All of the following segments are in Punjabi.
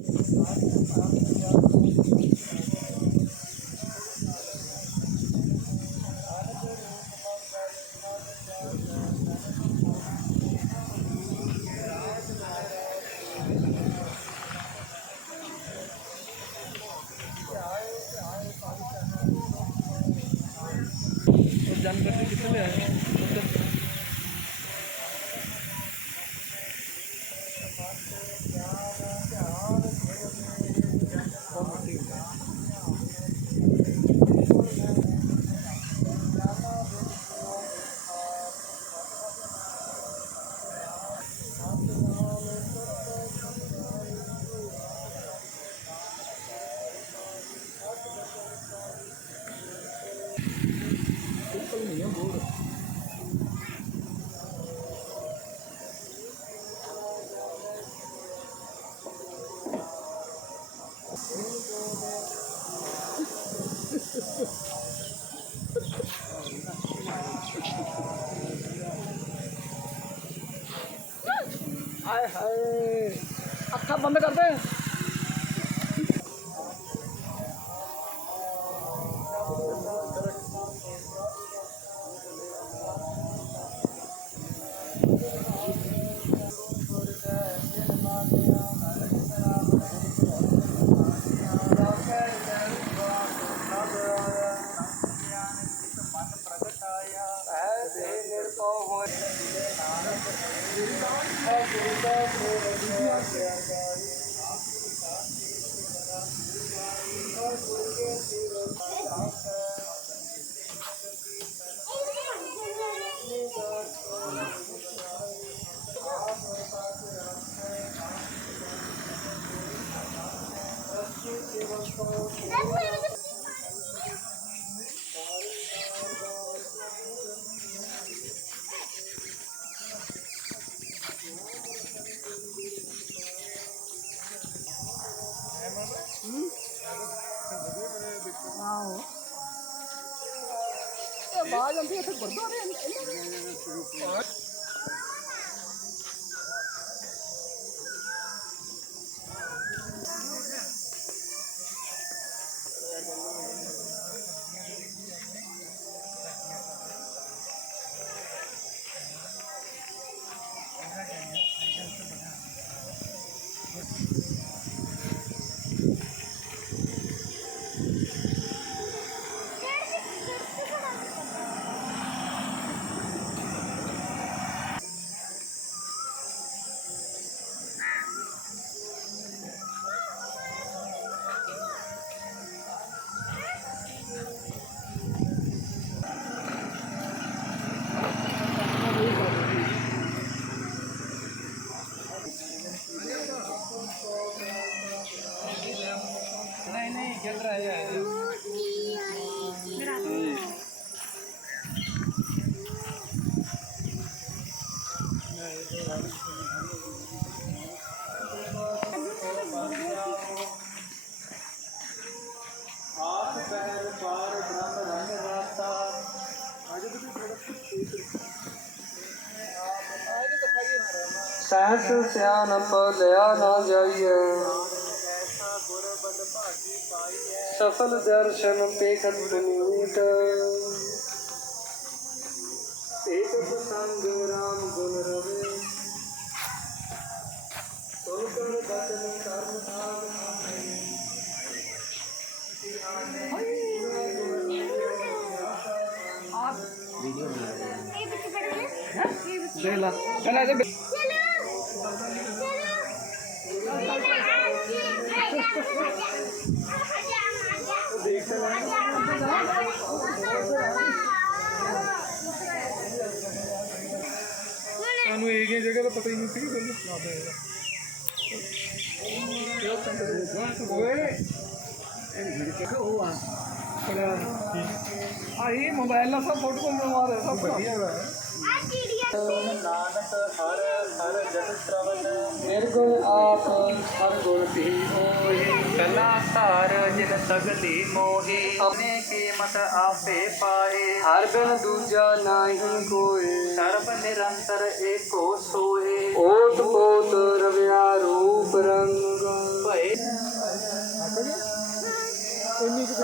तो जानकारी कितने है Yeah. ਆਓ ਇਹ ਬਾਜ ਆਉਂਦੀ ਇੱਥੇ ਗੁਰਦੁਆਰੇ नहीं ਸਹਿਸ ਸਿਆਨਪ ਲਿਆ ਨਾ ਜਾਈਏ। ਸਫਲ ਦਰਸ਼ਨ ਪੇਖਤ ਪੁਨੀਤ। ਏਕ ਸੰਗ ਰਾਮ ਗੁਣ ਰਵੇ। ਸੋ ਕਰ ਬਚਨ ਕਰਮ ਸਾਧ ਦੇਖ ਲਾ। ਕਹਿੰਦਾ ਇਹਦੇ ਸਾਨੂੰ ਇਹ ਕੀ ਜਗ੍ਹਾ ਦਾ ਪਤਾ ਹੀ ਨਹੀਂ ਸੀ ਕੋਈ ਨਾ ਪਏਗਾ ਕਿਉਂ ਸੰਤ ਓਏ ਇਹ ਵੀਡੀਓ ਕਿਹੜਾ ਉਹ ਆ ਆਹੀ ਮੋਬਾਈਲ ਨਾਲ ਸਭ ਫੋਟੋ ਬਣਵਾ ਰਹੇ ਸਭ ਵਧੀਆ ਹੈ ਨਾਨਕ ਹਰ ਹਰ ਜਨ ਸ਼ਰਵਨ ਨਿਰਗੁਣ ਆਪ ਹਰ ਗੁਣ ਪੀ ਹੋਈ ਕਲਾ ਧਾਰ ਜਿਨ ਸਗਲੀ ਮੋਹੀ ਆਪਣੇ ਕੀਮਤ ਆਪੇ ਪਾਏ ਹਰ ਬਿਨ ਦੂਜਾ ਨਾਹੀ ਕੋਈ ਸਰਬ ਨਿਰੰਤਰ ਏਕੋ ਸੋਏ ਓਟ ਪੋਤ ਰਵਿਆ ਰੂਪ ਰੰਗ। ਭਏ। ਇੰਨੀ ਕੁ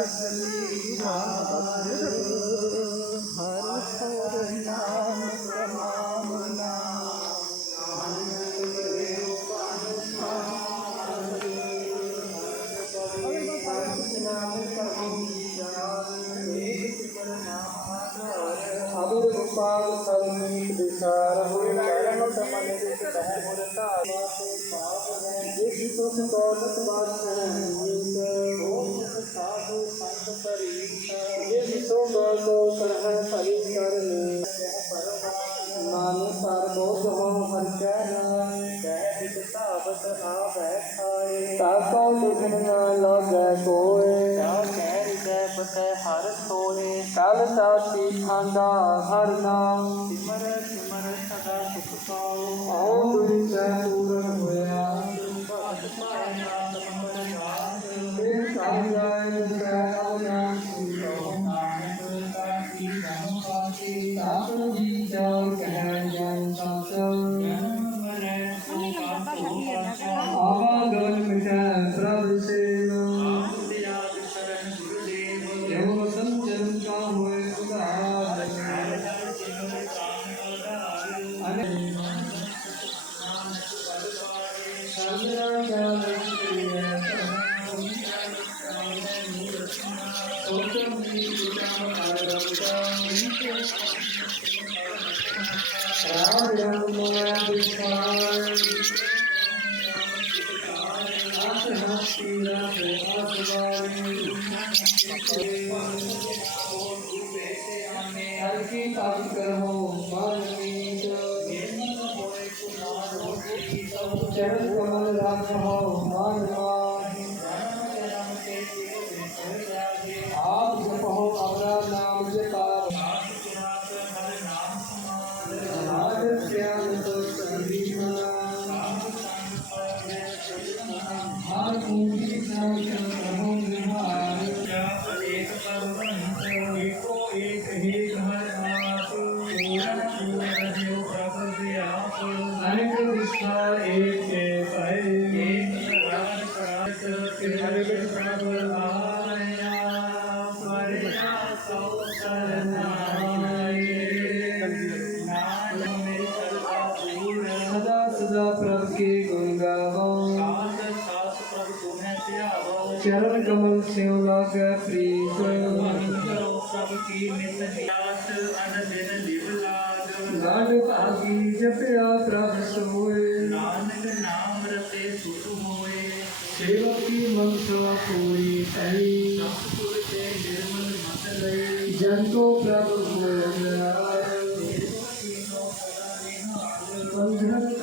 ਜੇ ਸੋ ਸੰਤੋਖ ਬਾਤ ਸਾਧੂ ਸੰਤ ਪਰੀ ਜੇ ਸੋ ਗੋ ਕਰਹਿ ਭਰੀ ਕਰਨੇ ਨਾਨਕ ਸਰ ਬੋਧ ਹੋ ਹਰ ਕੈ ਨਾਮ ਕਹਿ ਬਿਤ ਧਾਵਤ ਆ ਬੈਠਾਏ। ਤਾ ਕੋ ਦੁਖਨ ਨਾ ਲਾਗੈ ਕੋਏ। ਜਾ ਕਹਿ ਹਿਰਦੈ ਪਸੈ ਹਰ ਸੋਏ। ਕਲ ਸਾਥੀ ਖਾਂਦਾ ਹਰ ਨਾਮ ਸਿਮਰ ਸਿਮਰ ਸਦਾ ਸੁਖ ਪਾਓ। ਆਉ ਤੁਰਿ ਸੈ ਪੂਰਨ ਹੋਇਆ ਹਰ ਕੀ ਪਾਪ ਚਰਨ ਕਮਲ ਸਿਉ ਲਾਗੈ ਪ੍ਰੀਤ। ਕਰੋ ਸਭ ਕੀ ਨਿਤ ਨਿਆਸ ਅਨ ਦਿਨ ਲਿਵ ਲਾਗ ਲਾਡ ਭਾਗੀ ਜਪਿਆ ਪ੍ਰਭ ਸੋਏ। ਨਾਨਕ ਨਾਮ ਰਤੇ ਸੁਖ ਹੋਏ ਸੇਵਕ ਕੀ ਮਨਸਾ ਪੂਰੀ ਪਈ ਸਤਿਗੁਰ ਤੇ ਨਿਰਮਲ ਮਤ ਲਈ ਜਨ ਕੋ ਪ੍ਰਭ ਹੋਇਆ ਬੰਧਨ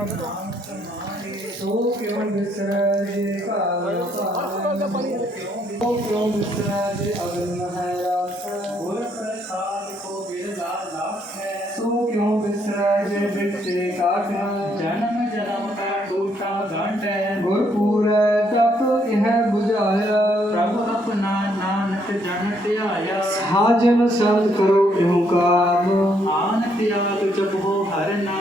ਸੋ ਕਿਉ ਵਿਸਰੈ ਜੇ ਕਾਲ ਸੋ ਕਿਉ ਵਿਸਰੈ ਅਗਨ ਹੈ ਰਾਖੈ ਗੁਰ ਪ੍ਰਸਾਦ ਕੋ ਬਿਰਲਾ ਲਾਖੈ ਸੋ ਕਿਉ ਵਿਸਰੈ ਬਿਟੇ ਕਾਟਿਆ ਜਨਮ ਜਨਮ ਕਾ ਟੂਟਾ ਗੰਢੈ ਗੁਰਪੂਰੈ ਤਪ ਇਹ 부ਝਾਇਆ ਪ੍ਰਭ ਆਪਣਾ ਨਾਨਕ ਜਨ ਧਿਆਇਆ ਸਾਜਨ ਸੰਗ ਕਰੋ ਇਉ ਕਾਮ। ਆਨ ਤਿਆਗ ਜਪੋ ਹਰ ਨਾਮ।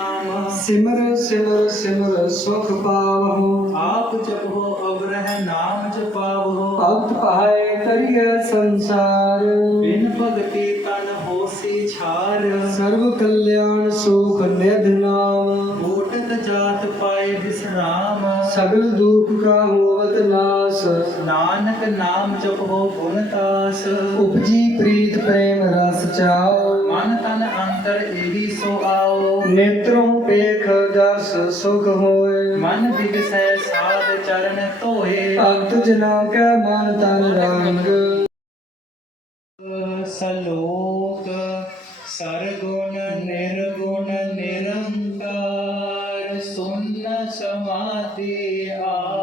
ਸਿਮਰ ਸਿਮਰ ਸਿਮਰ ਸੁਖ ਪਾਵਹੁ। ਆਪ ਜਪੋ ਅਵਰਹ ਨਾਮ ਜਪਾਵੋ ਭਗਤ ਪਾਏ ਤਰੀਐ ਸੰਸਾਰ। ਬਿਨ ਭਗਤੀ ਤਨ ਹੋਸੀ ਛਾਰ। ਸਰਬ ਕਲਿਆਣ ਸੁਖ ਨਿਧ ਨਾਮ। ਓਟਕ ਜਾਤ ਪਾਏ ਵਿਸਰਾਮ ਸਗਲ ਦੁਖ ਕਾ ਹੋਵਤ ਨਾਸ। ਨਾਨਕ ਨਾਮ ਜਪੋ ਗੁਣ ਤਾਸ। ਉਪਜੀ ਪ੍ਰੀਤ ਪ੍ਰੇਮ ਰਸ ਚਾਓ ਮਨ ਤਨ ਅੰਤਰ ਏਹੀ ਸੋ ਆਓ। ਨੇਤਰੋਂ ਪੇਖ ਦਰਸ ਸੁਖ ਹੋਏ। ਮਨ ਵਿਗਸੈ ਸਾਧ ਚਰਨ ਧੋਏ। ਭਗਤ ਜਨਾ ਕੈ ਮਨ ਤਨ ਰੰਗ। ਸਲੋਕ ਸਰਗੁਣ ਨਿਰਗੁਣ ਨਿਰੰਕਾਰ ਸੁਨ ਸਮਾਧੀ ਆਪ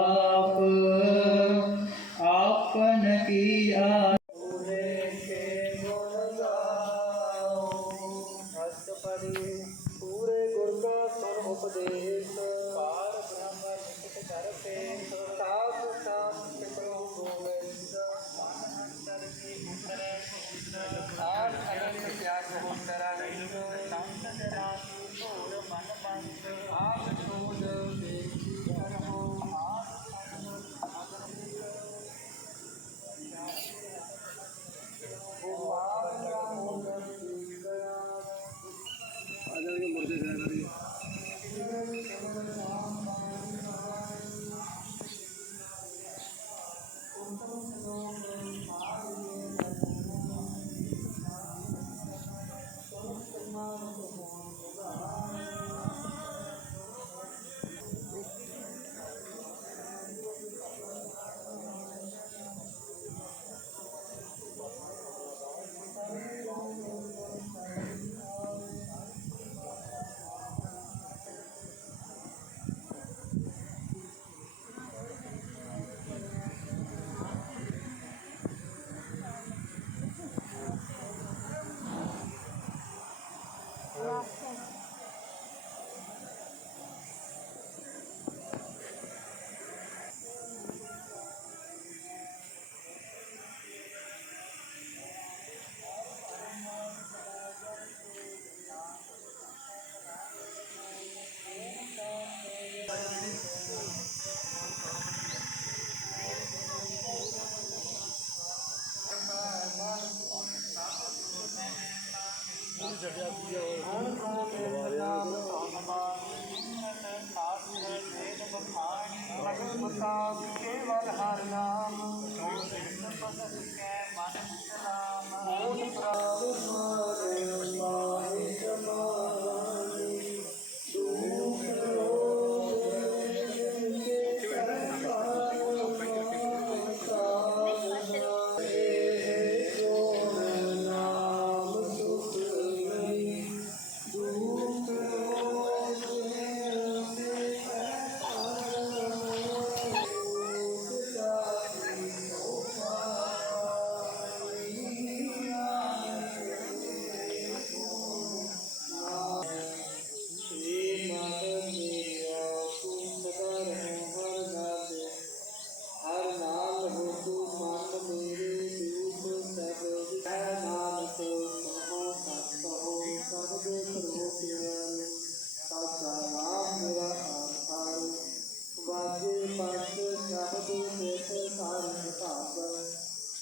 ਪਰਤ ਸਭ ਦੀ ਸੇਤ ਸਾਰਨ ਭਾਗ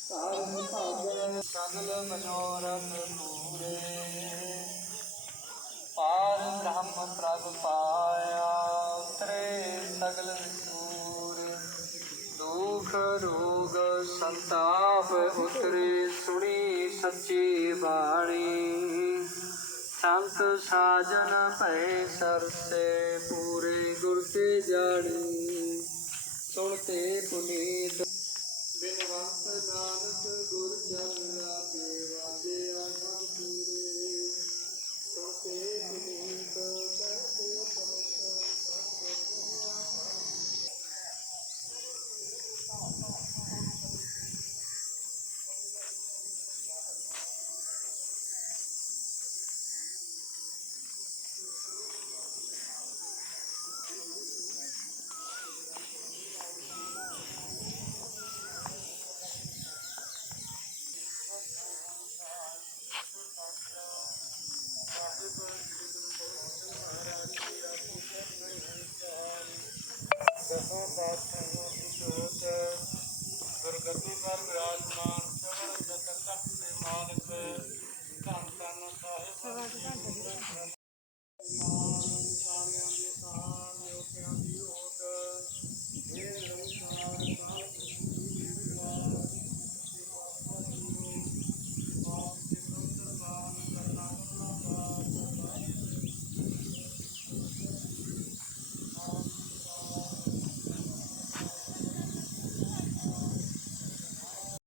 ਸਾਰਨ ਭਾਗ ਸਗਲ ਮਨੋਰਥ ਪੂਰੇ। ਪਾਰ ਬ੍ਰਹਮ ਪ੍ਰਭ ਪਾਇਆ, ਉਤਰੇ ਸਗਲ ਸੂਰ ਦੁਖ ਰੋਗ ਸੰਤਾਪ ਉਤਰੇ, ਸੁਣੀ ਸੱਚੀ ਬਾਣੀ। ਸੰਤ ਸਾਜਨ ਭੈ ਸਰਸੇ ਪੂਰੇ, ਗੁਰ ਕੇ ਜਾਣੀ। ਸੁਣਤੇ ਪੁਨੀਤ ਬਿਨਵੰਤ ਨਾਨਕ ਗੁਰ ਚਰਨ ਦੇ ਵਾਜੇ ਆਨੰਦ ਪੂਰੇ ਸੁਣਤੇ ਪੁਨੀਤ なるほど。